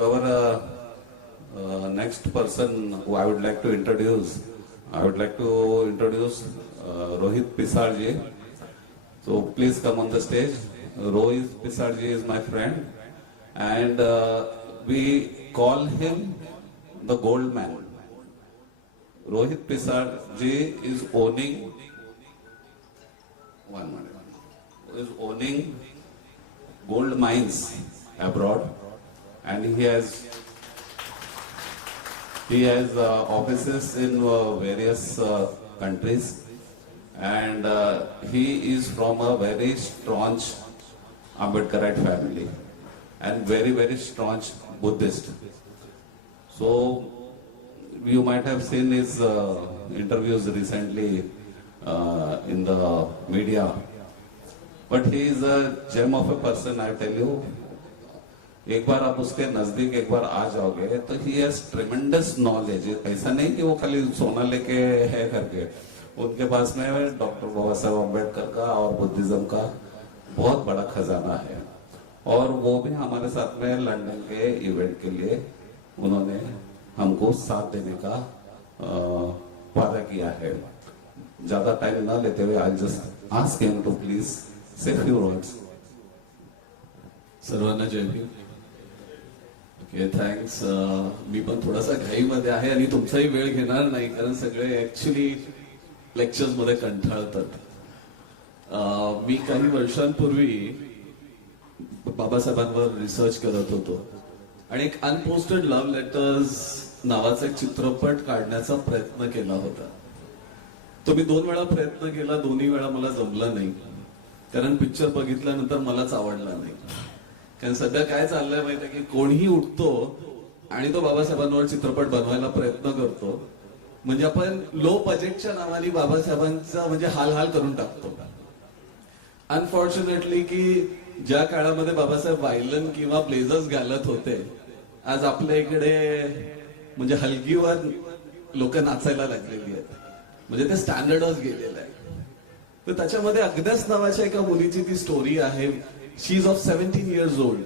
So our next person who I would like to introduce, Rohit Pisarji. So please come on the stage. Rohit Pisarji is my friend, and we call him the Gold Man. Rohit Pisarji is owning gold mines abroad, and he has offices in various countries, and he is from a very staunch Ambedkarite family and very, very staunch Buddhist. So you might have seen his interviews recently in the media, but he is a gem of a person, I tell you. एक बार आप उसके नजदीक एक बार आ जाओगे तो he has ट्रेमेंडस knowledge. ऐसा नहीं कि वो खाली सोना लेके है करके. उनके पास में डॉक्टर बाबा साहब अम्बेडकर का और बुद्धिज्म का बहुत बड़ा खजाना है, और वो भी हमारे साथ में लंदन के इवेंट के लिए उन्होंने हमको साथ देने का वादा किया है. ज्यादा टाइम ना लेते हुए I just ask him to please say few words. सर्वांना जय भीम. Okay, thanks. मी पण थोडासा घाईमध्ये आहे आणि तुमचाही वेळ घेणार नाही, कारण सगळे ऍक्च्युली लेक्चर्स मध्ये कंटाळतात. मी काही वर्षांपूर्वी बाबासाहेबांवर रिसर्च करत होतो आणि एक अनपोस्टेड लव्ह लेटर्स नावाचा एक चित्रपट काढण्याचा प्रयत्न केला होता. तो मी 2 वेळा प्रयत्न केला, दोन्ही वेळा मला जमला नाही, कारण पिक्चर बघितल्यानंतर मलाच आवडला नाही. कारण सध्या काय चाललंय माहितीये की कोणीही उठतो आणि तो बाबासाहेबांवर चित्रपट बनवायला प्रयत्न करतो, म्हणजे आपण लो बजेटच्या नावाने बाबासाहेबांचा म्हणजे हाल करून टाकतो. अनफॉर्च्युनेटली की ज्या काळामध्ये बाबासाहेब वायलन किंवा ब्लेझर्स घालत होते, आज आपल्या इकडे म्हणजे हलगीवर लोक नाचायला लागलेली आहेत, म्हणजे ते स्टँडर्डच गेलेलं आहे. तर त्याच्यामध्ये अग्नेस नावाच्या एका मुलीची ती स्टोरी आहे. शी इज ऑफ 17 years old,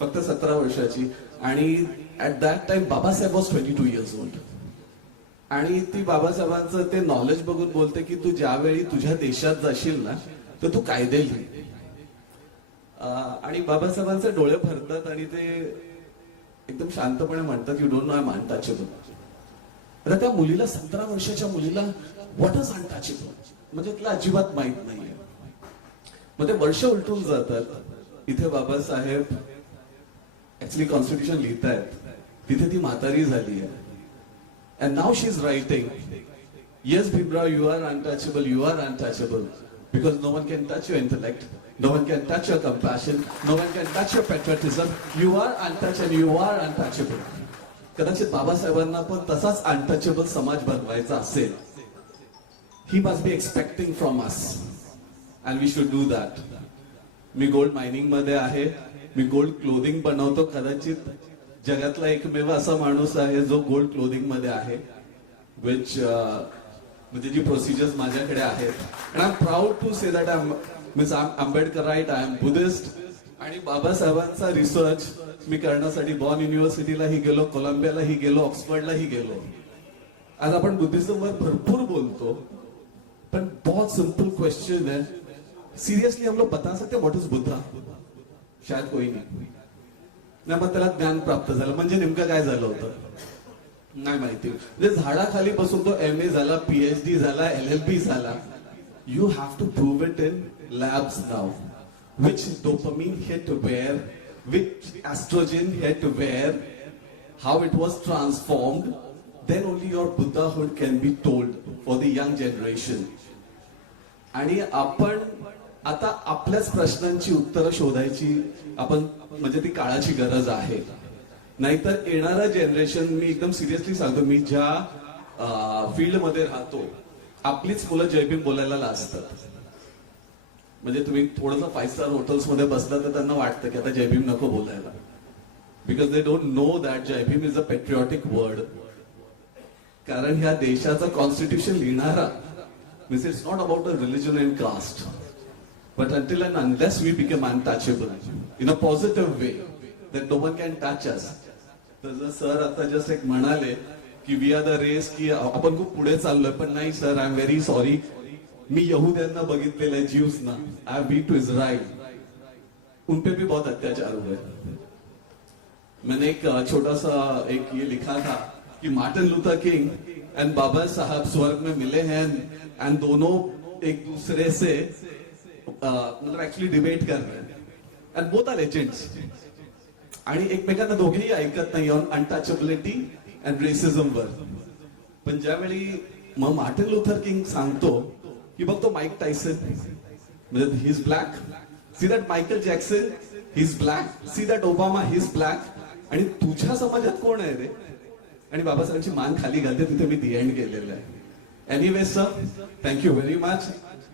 फक्त 17 वर्षाची, आणि at that time Babasaheb was 22 years old. आणि ती बाबासाहेबांचं ते नॉलेज बघून बोलते की तू ज्यावेळी तुझ्या देशात जाशील ना तर तू कायदे लिही. आणि बाबासाहेबांचे डोळे भरतात आणि ते एकदम शांतपणे म्हणतात, you don't know I am untouchable. आता त्या मुलीला, 17 वर्षाच्या मुलीला व्हॉट इज अनटचेबल म्हणजे तिला अजिबात माहित नाहीये. मग ते वर्ष उलटून जातात. इथे बाबासाहेब ऍक्च्युली कॉन्स्टिट्यूशन लिहितायत, तिथे ती म्हातारी झाली आहे. And now she is writing, yes Bhimrao, you are untouchable, you are untouchable, because no one can touch your intellect, no one can touch your compassion, no one can touch your patriotism, you are untouched and you are untouchable. कदाचित बाबासाहेबांना पण तसाच untouchable समाज बनवायचा असेल. He must be expecting from us and we should do that. मी gold mining मध्ये आहे, मी गोल्ड क्लोथिंग बनवतो. कदाचित जगातला एकमेव असा माणूस आहे जो गोल्ड क्लोथिंग मध्ये आहे, विच म्हणजे जी प्रोसिजर्स माझ्याकडे आहेत. And I am proud to say that I means Ambedkarite, I am Buddhist. आणि बाबासाहेबांचा रिसर्च मी करण्यासाठी बॉर्न युनिव्हर्सिटीलाही गेलो, कोलंबियालाही गेलो, ऑक्सफर्डलाही गेलो. आज आपण बुद्धिज्मवर भरपूर बोलतो, पण बहुत सिंपल क्वेश्चन है, सीरियसली हम लोग बता सकते व्हाट इज बुद्धा? शायद कोई नाही. मग त्याला ज्ञान प्राप्त झालं म्हणजे नेमकं काय झालं होतं नाही माहिती. म्हणजे झाडाखाली बसून तो MA झाला, PhD झाला, LLB झाला. You have to prove it in labs now. Which dopamine hit where, which estrogen hit where, how it was transformed. Then only your Buddhahood can be told for the young generation. आणि आपण आता आपल्याच प्रश्नांची उत्तरं शोधायची आपण म्हणजे ती काळाची गरज आहे. नाहीतर येणारं जनरेशन, मी एकदम सिरियसली सांगतो, मी ज्या फील्डमध्ये राहतो, आपलीच मुलं जय भीम बोलायला लाजतात. म्हणजे तुम्ही थोडंसं 5 स्टार हॉटेल्स मध्ये बसला तर त्यांना वाटतं की आता जय भीम नको बोलायला, because they don't know that Jai Bhim is a patriotic word. कारण ह्या देशाचं कॉन्स्टिट्यूशन लिहिणारा means it's not about a religion and caste, but until and unless we become untouchable in a positive way, that no one can touch us, तर sir आता just एक म्हणाले की we R the race, की आपण खूप पुढे चाललोय, पण नाही sir, I am very sorry. मी यहूद्यांना बघितलेलं आहे, ज्यूज ना. I have been to Israel, उनपे भी बहुत अत्याचार हुए. मैंने एक छोटा सा एक ये लिखा था कि मार्टिन लूथर किंग एंड बाबा साहब स्वर्ग में मिले हैं, एंड दोनों एक दूसरे से मतलब एक्चुअली डिबेट कर रहे हैं, एंड बोथ आर एजेंट्स, आणि एकमेकांना दोघेही ऐकत नाही ऑन अनटचबिलिटी अँड रेसिझम वर. पण ज्यावेळी मग मार्टिन लुथर किंग सांगतो की बघ तो माईक टायसन, म्हणजे he is black, see that Michael Jackson, he is black, see that Obama, he is black, आणि तुझ्या समाजात कोण आहे रे? आणि बाबासाहेबांची मान खाली घालते, तिथे मी दी एंड केलेलं आहे. Anyway sir, thank you very much.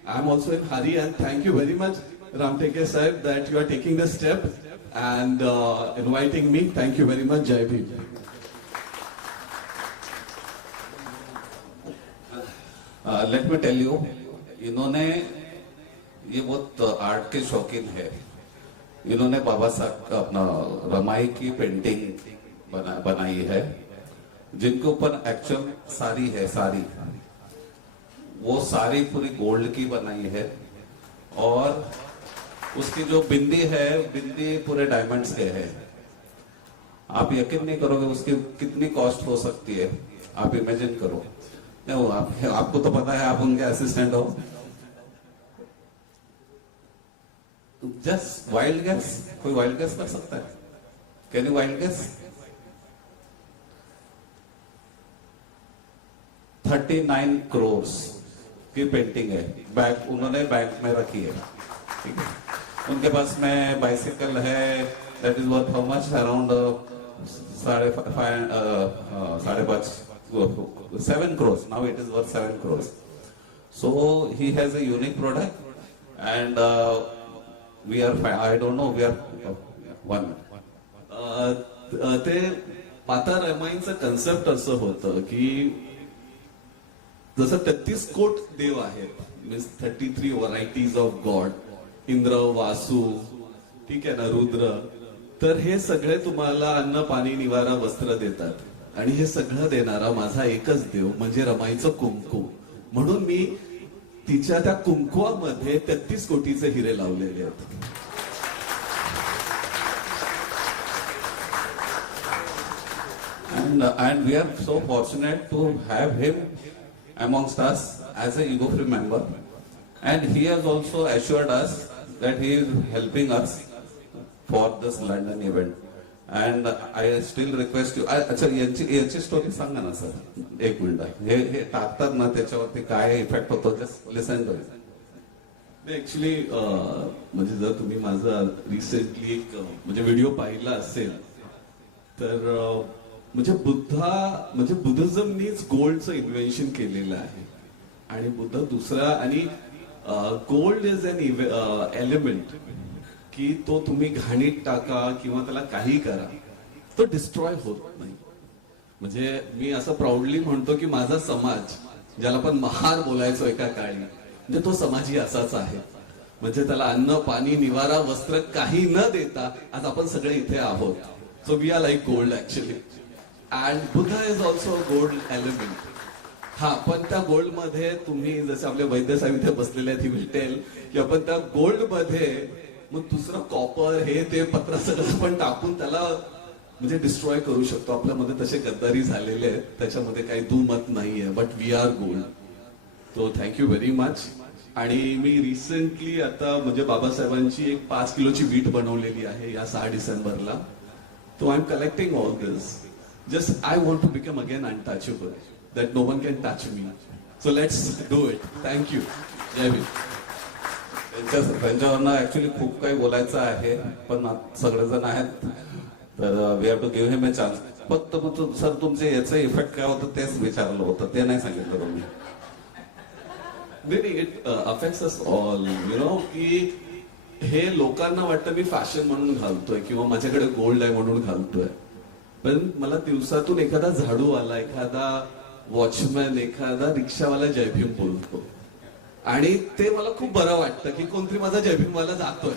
I am also in hurry, and thank you very much Ramteke साहेब that you are taking the step and inviting me. Thank you very much. Jai Bhim. Let me tell you, इन्होंने ये बहुत art के शौकीन है. इन्होंने बाबा साहब का अपना रमाई की पेंटिंग बनाई है, जिनके ऊपर एक्चुअल साड़ी है, साड़ी वो साड़ी पूरी गोल्ड की बनाई है, और उसकी जो बिंदी है, बिंदी पूरे डायमंड्स के है. आप यकीन नहीं करोगे उसकी कितनी कॉस्ट हो सकती है. आप इमेजिन करो. नहीं, आपको तो पता है, आप उनके असिस्टेंट हो. जस्ट वाइल्ड गेस, कोई वाइल्ड गेस कर सकता है? Can you wild guess? 39 crore की पेंटिंग है. बैग उन्होंने बैंक में रखी है. ठीक है. उनके पास में बाइसिकल है, that is worth how much, around 7 crores. Now it is worth 7 crores. So he has a unique product, and we are, I don't know, we are one. ते पाता रमाईंचं कन्सेप्ट असं होतं की जसं 33 कोट देव आहेत, means 33 varieties of god, Indra, Vasu, ठीक आहे ना, रुद्र, तर हे सगळे तुम्हाला अन्न, पाणी, निवारा, वस्त्र देतात, आणि हे सगळं देणारा माझा एकच देव म्हणजे रमाईचं कुंकू. म्हणून मी तिच्या त्या कुंकुवामध्ये 33 कोटीचे हिरे लावलेले आहेत. And we are so fortunate to have him amongst us as a ego-free member, and he has also assured us that he is helping us for this London event. And I still request you. अच्छा, यांची story सांगा ना sir, एक minute. हे टाकतात ना, त्याच्यावरती काय इफेक्ट होतो, just listen to it. Actually म्हणजे जर तुम्ही माझा रिसेंटली एक म्हणजे व्हिडिओ पाहिला असेल तर म्हणजे बुद्धिझमनीच गोल्डचं इन्व्हेन्शन केलेलं आहे, आणि बुद्ध दुसरा, आणि गोल्ड इज एन एलिमेंट की तो तुम्ही घाणीत टाका किंवा त्याला काही करा, तो डिस्ट्रॉय होत नाही. म्हणजे मी असं प्राऊडली म्हणतो की माझा समाज, ज्याला पण महार बोलायचो एका काळी, म्हणजे तो समाजही असाच आहे. म्हणजे त्याला अन्न, पाणी, निवारा, वस्त्र काही न देता आज आपण सगळे इथे आहोत. So we are like gold actually, and Buddha is also gold element. हा, पण त्या गोल्ड मध्ये तुम्ही, जसे आपले वैद्य साहेब इथे बसलेले आहेत, ही विल टेल की आपण त्या गोल्ड मध्ये मग दुसरं कॉपर, हे ते पत्र सगळं आपण टाकून त्याला म्हणजे डिस्ट्रॉय करू शकतो. आपल्यामध्ये तसे गद्दारी झालेले आहेत, त्याच्यामध्ये काही दुमत नाहीये, बट वी आर गोल्ड. तो थँक्यू व्हेरी मच. आणि मी रिसेंटली आता म्हणजे बाबासाहेबांची एक 5 किलोची वीट बनवलेली आहे या 6 डिसेंबरला. तो I am collecting all this. Just I want to become again untouchable, that no one can touch me. So let's do it. Thank you. Jai Bhim. त्यांच्यावरनं ऍक्च्युली खूप काही बोलायचं आहे, पण सगळेजण आहेत, तर we have to give him a chance. फक्त सर तुमचे याचं इफेक्ट काय होतं तेच विचारलं होतं, ते नाही सांगितलं तुम्ही. नाही, it affects us all, you know, की हे लोकांना वाटतं मी फॅशन म्हणून घालतोय किंवा माझ्याकडे गोल्ड आहे म्हणून घालतोय, पण मला दिवसातून एखादा झाडूवाला, एखादा वॉचमॅन, एखादा रिक्षावाला जय भीम बोलतो, आणि ते मला खूप बरं वाटतं की कोणतरी माझा जय भीमवाला जातोय.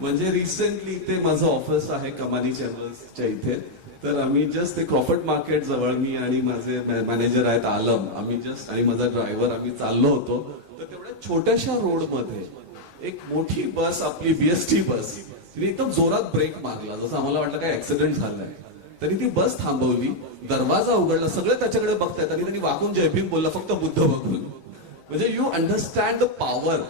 म्हणजे रिसेंटली इथे माझं ऑफिस आहे कमानी चॅनल्सच्या इथे, तर आम्ही जस्ट ते क्रॉफर्ड मार्केट जवळ मी आणि माझे मॅनेजर आहेत आलम, आम्ही जस्ट आणि माझा ड्रायव्हर आम्ही चाललो होतो. तर तेवढ्या छोट्याशा रोड मध्ये एक मोठी बस, आपली बीएसटी बस, तिने एकदम जोरात ब्रेक मारला, जसं आम्हाला वाटलं काय ऍक्सिडेंट झालाय. तरी ती बस थांबवली, दरवाजा उघडला, सगळे त्याच्याकडे बघतायत आणि त्यांनी वाकून जय भीम बोलला, फक्त बुद्ध बघून. म्हणजे यू अंडरस्टँड द पॉवर.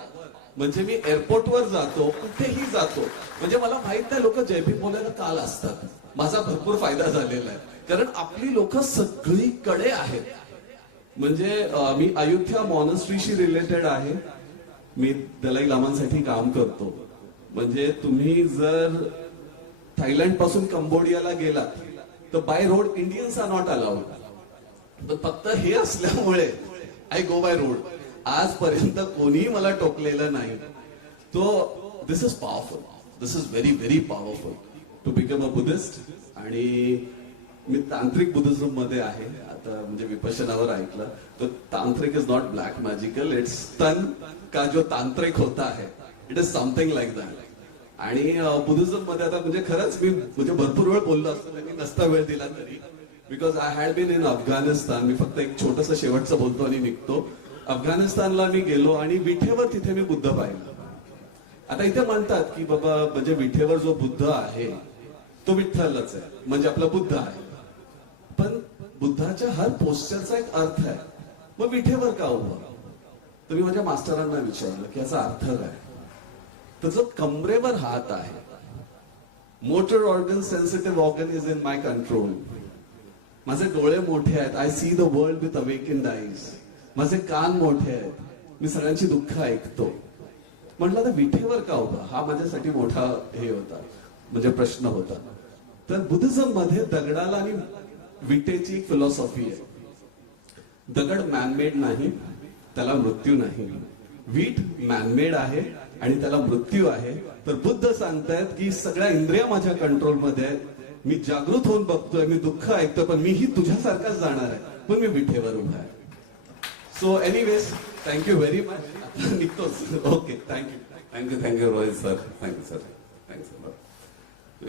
म्हणजे मी एअरपोर्टवर जातो, कुठेही जातो, म्हणजे मला माहित नाही लोक जय भीम बोलायला काल असतात. माझा भरपूर फायदा झालेला आहे, कारण आपली लोक सगळीकडे आहेत. म्हणजे मी अयोध्या मॉनेस्ट्रीशी रिलेटेड आहे, मी दलाई लामांसाठी काम करतो. म्हणजे तुम्ही जर थायलंड पासून कंबोडियाला गेलात तर by road Indians are not allowed. पण फक्त हे असल्यामुळे आय गो बाय रोड. आजपर्यंत कोणी मला टोकलेलं नाही. तो this is powerful, this is very very powerful to become a Buddhist. आणि मी तांत्रिक बुद्धिझम मध्ये आहे आता, म्हणजे विपश्यनावर ऐकलं तर तांत्रिक is not black magical, it's तन का जो तांत्रिक होता है, it is something like that. आणि बुद्धिझम मध्ये आता म्हणजे खरंच मी म्हणजे भरपूर वेळ बोललो असतो, मी नसता वेळ दिला तरी, because I had been in Afghanistan. मी फक्त एक छोटस शेवटचं बोलतो आणि निघतो. अफगाणिस्तानला मी गेलो आणि विठेवर तिथे मी बुद्ध पाहिला. आता इथे म्हणतात की बाबा म्हणजे विठेवर जो बुद्ध आहे तो विठ्ठलच आहे, म्हणजे आपला बुद्ध आहे. पण बुद्धाच्या हर पोस्चरचा एक अर्थ आहे. मग विठेवर का उभा? तर मी माझ्या मास्टरांना विचारलं की याचा अर्थ काय? तर जो कमरेवर हात आहे, motor organ, sensitive organ is in my control. माझे डोळे मोठे आहेत, I see the world with awakened eyes. माझे कान मोठे आहेत, मी सगळ्यांची दुःख ऐकतो. म्हटलं तर विठेवर का उभा? हा माझ्यासाठी मोठा हे होता, म्हणजे प्रश्न होता. तर बुद्धिझम मध्ये दगडाला आणि विटेची एक फिलॉसॉफी आहे. दगड मॅनमेड नाही, त्याला मृत्यू नाही. वीट मॅनमेड आहे आणि त्याला मृत्यू आहे. तर बुद्ध सांगतायत की सगळ्या इंद्रिया माझ्या कंट्रोलमध्ये आहेत, मी जागृत होऊन बघतोय, मी दुःख ऐकतोय, पण मीही तुझ्यासारखाच जाणार आहे, पण मी विठेवर उभा आहे. So anyways, thank you very much. निघतोच. Okay, thank you. Thank you Rohit sir, thank you sir, thank you.